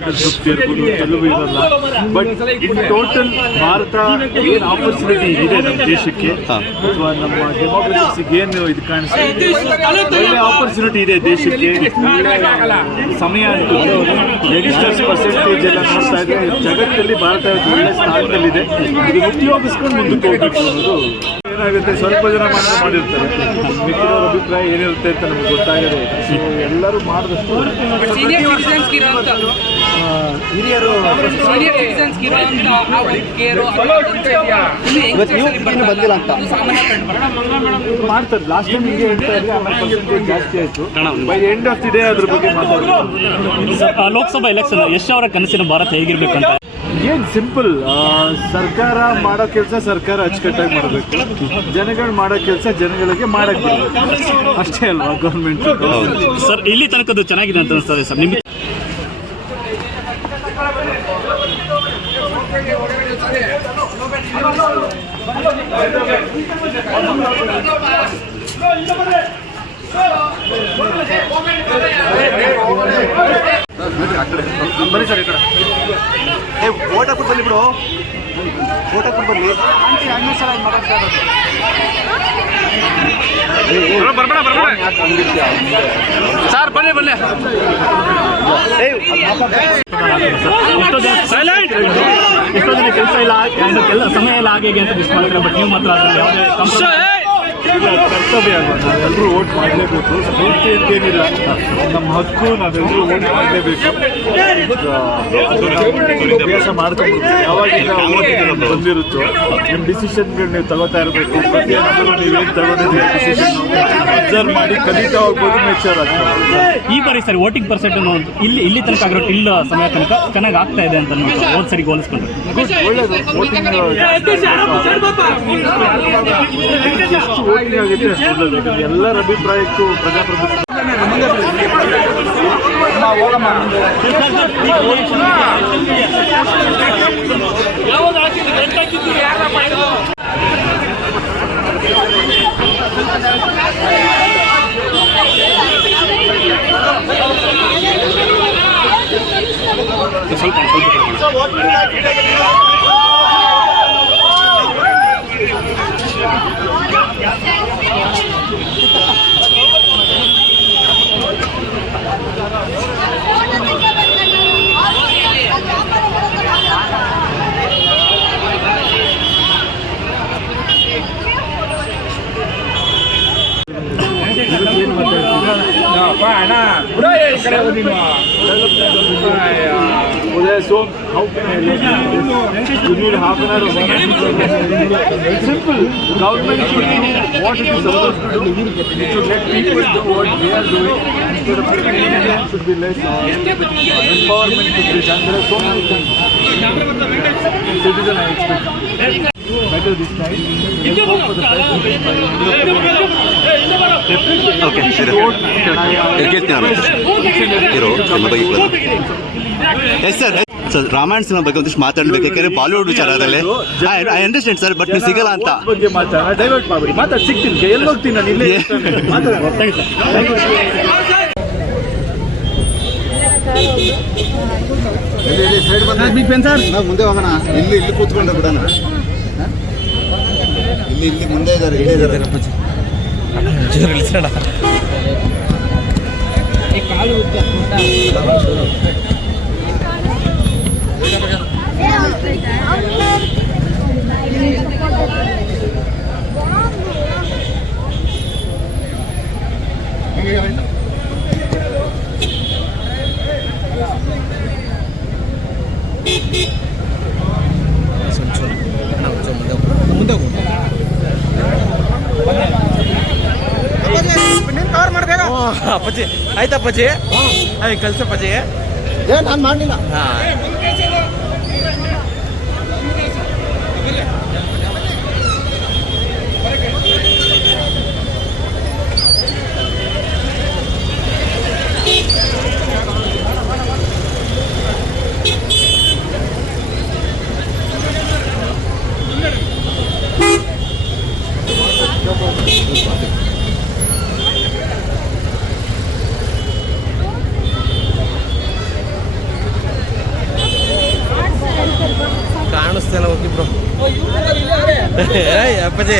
ತೃಪ್ತಿ ಇರ್ಬೋದು, ಕೆಲವು ಇರಲ್ಲ. ಬಟ್ ಇನ್ ಟೋಟಲ್ ಭಾರತ ಏನು ಆಪರ್ಚುನಿಟಿ ಇದೆ ನಮ್ಮ ದೇಶಕ್ಕೆ ಅಥವಾ ನಮ್ಮ ಡೆಮೋಕ್ರಸಿಗೆ ಏನು ಇದು ಕಾಣಿಸ್ತದೆ, ಒಳ್ಳೆ ಆಪರ್ಚುನಿಟಿ ಇದೆ ದೇಶಕ್ಕೆ. ಸಮಯ ಯಂಗ್ಸ್ಟರ್ಸ್ ಪರ್ಸೆಂಟೇಜ್ ಎಲ್ಲ ನೋಡ್ತಾ ಇದ್ರೆ ಜಗತ್ತಲ್ಲಿ ಭಾರತ ಒಳ್ಳೆ ಸ್ಥಾನದಲ್ಲಿದೆ. ಇದು ಉಪಯೋಗಿಸ್ಕೊಂಡು ಮುಂದಕ್ಕೆ ಹೋಗ್ಬೇಕು ಅನ್ನೋದು ಏನಾಗುತ್ತೆ. ಸ್ವಲ್ಪ ಜನ ಮಾತ್ರ ಮಾಡಿರ್ತಾರೆ, ಮಿಕ್ಕಿದವ್ರ ಅಭಿಪ್ರಾಯ ಏನಿರುತ್ತೆ ಅಂತ ನಮ್ಗೆ ಗೊತ್ತಾಗದೆ. ಎಲ್ಲರೂ ಮಾಡಿದಷ್ಟು ಹಿರಿಯರು ಬಂದಿಲ್ಲ ಅಂತ ಮಾಡ್ತಾರೆ. ಲಾಸ್ಟ್ ಟೈಮ್ ಹಿಂಗೆ ಹೇಳ್ತಾ ಇದ್ರೆ ಆಮೇಲೆ ಪರ್ಸೆಂಟೇಜ್ ಜಾಸ್ತಿ ಆಯಿತು. By end of the day ಅದ್ರ ಬಗ್ಗೆ ಮಾತಾಡ್ತಾರೆ. ಲೋಕಸಭಾ ಎಲೆಕ್ಷನ್ ಯಶ್ ಅವರ ಕನಸಿನ ಭಾರತ ಹೇಗಿರ್ಬೇಕು ಅಂತ ಏನು ಸಿಂಪಲ್, ಸರ್ಕಾರ ಮಾಡೋ ಕೆಲಸ ಸರ್ಕಾರ ಅಚ್ಚುಕಟ್ಟಾಗಿ ಮಾಡಬೇಕು, ಜನಗಳು ಮಾಡೋ ಕೆಲಸ ಜನಗಳಿಗೆ ಮಾಡಕ್ಕೆ ಅಷ್ಟೇ ಅಲ್ವಾ ಗೌರ್ಮೆಂಟ್. ಸರ್ ಇಲ್ಲಿ ತನಕದ್ದು ಚೆನ್ನಾಗಿದೆ ಅಂತ ಅನಿಸ್ತದೆ ಸರ್ ನಿಮಗೆ? ಬನ್ನಿ ಸರ್ ಈ ಕಡೆ. ಓಟ್ ಹಾಕ್ಬಿಟ್ಟು ಬನ್ನಿ ಬಿಡು, ಓಟ್ ಹಾಕ್ಬಿಟ್ಟು ಬನ್ನಿ. ಸರ್ ಬನ್ನಿ ಬನ್ನಿ. ಎಷ್ಟೋ ಜನ ಕೆಲಸ ಇಲ್ಲ, ಸಮಯ ಇಲ್ಲ, ಹಾಗೆ ಅಂತ ಮಿಸ್ ಮಾಡ್ತಾರೆ. ಬಟ್ ನೀವು ಮಾತ್ರ ಕರ್ತವ್ಯ ಅಲ್ವಾ, ನಾವೆಲ್ಲರೂ ವೋಟ್ ಮಾಡಲೇಬೇಕು. ಸ್ಫೂರ್ತಿ ಅಂತೇನಿಲ್ಲ, ನಮ್ಮ ಹಕ್ಕು, ನಾವೆಲ್ಲರೂ ವೋಟ್ ಮಾಡಲೇಬೇಕು. ಅಭ್ಯಾಸ ಮಾಡ್ಕೊಂಡ್ಬಿಡ್ತೀವಿ. ಯಾವಾಗಿಂದ ವೋಟಿಂಗ್ ಬಂದಿರುತ್ತೋ ನಿಮ್ಮ ಡಿಸಿಷನ್ಗಳು ನೀವು ತಗೋತಾ ಇರಬೇಕು. ಪ್ರತಿಯೊಂದು ನೀವೇನು ತಗೊಂಡಿದ್ದೀವಿ ಡಿಸಿಷನ್ ಅಬ್ಸರ್ವ್ ಮಾಡಿ ಕಲಿತಾ ಹೋಗ್ಬೋದು, ಮೆಚೂರ್ ಆಗ್ತದೆ. ಈ ಬಾರಿ ಸರ್ ವೋಟಿಂಗ್ ಪರ್ಸೆಂಟ್ ಇಲ್ಲಿ ತನಕ ಆಗಿರೋ ಇಲ್ಲ ಸಮಯ ತನಕ ಚೆನ್ನಾಗಿ ಆಗ್ತಾ ಇದೆ ಅಂತ ಹೋದ ಸರಿ ಹೋಲಿಸ್ಕೊಂಡ್ರೆ ಒಳ್ಳೇದು. ವೋಟಿಂಗ್ ವೋಟಿಂಗ್ ಆಗಿದೆ ಅಷ್ಟು ಒಳ್ಳೇದು. ಎಲ್ಲರ ಅಭಿಪ್ರಾಯಕ್ಕೂ ಪ್ರಜಾಪ್ರಭುತ್ವ So how can I let you need half an hour? Simple. Government should do what it is supposed to do. It should let people do what they are doing. Instead of criminalization should be less. Empowerment should be done. There are so many things. Citizen I expect better this time. Hope for the best. Okay ಸರಿ yes sir. Sir Ramayana cinema ಬಗ್ಗೆ ಒಂದಿಷ್ಟು ಮಾತಾಡ್ಬೇಕು, ಯಾಕಂದ್ರೆ Bollywood ವಿಚಾರದಲ್ಲಿ I understand sir, but ನೀವು ಸಿಗಲ್ಲ ಅಂತ ಬಗ್ಗೆ ಮಾತಾಡ ಡೈವರ್ಟ್ ಮಾಡ್ಬಿಡಿ. ಮಾತಾಡಿ ಸಿಗ್ತೀನಿ, ಎಲ್ಲಿ ಹೋಗ್ತೀನಿ ನಾನು ಇಲ್ಲೇ ಸೈಡ್ ಬಂದ ಸರ್. ನಾವು ಮುಂದೆ ಹೋಗೋಣ, ಇಲ್ಲಿ ಕೂತ್ಕೊಂಡು ಬಿಡೋಣ. ಇಲ್ಲಿ ಮುಂದೆ ಇದ್ದಾರೆ, ಇಲ್ಲೇ ಇದ್ದಾರೆ. ಅಪ್ಪಾಜಿ ಆಯ್ತಪ್ಪಾಜಿ, ಕಲ್ಸಪ್ಪಾಜಿ. ನಾನು ಮಾಡಲಿಲ್ಲ. ಏಯ್ ಅಪ್ಪಾಜಿ